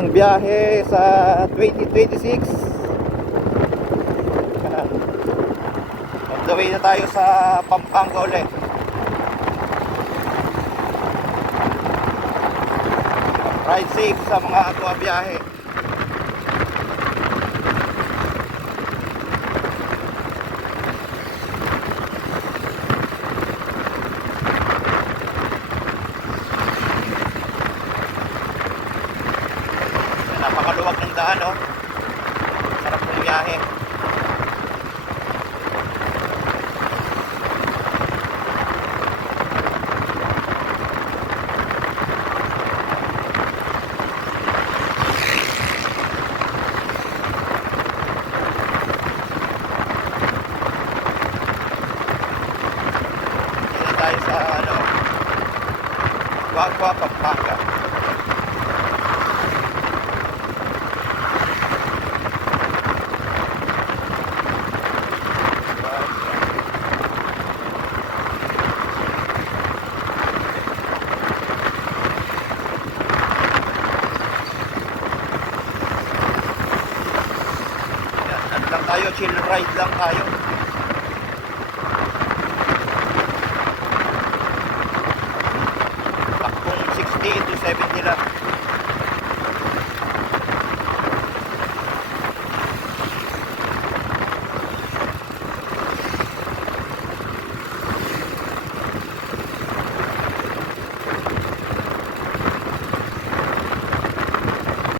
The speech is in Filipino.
Magandang biyahe sa 2026. On the way na tayo sa Pampanga ulit. Ride safe sa mga bumabiyahe. Napakaluwag ng daan, oh. Sarap ng biyahe. Dito tayo sa Guagua, Pampanga. Lang tayo, chill ride lang tayo. Takbong 60 to 70 lang.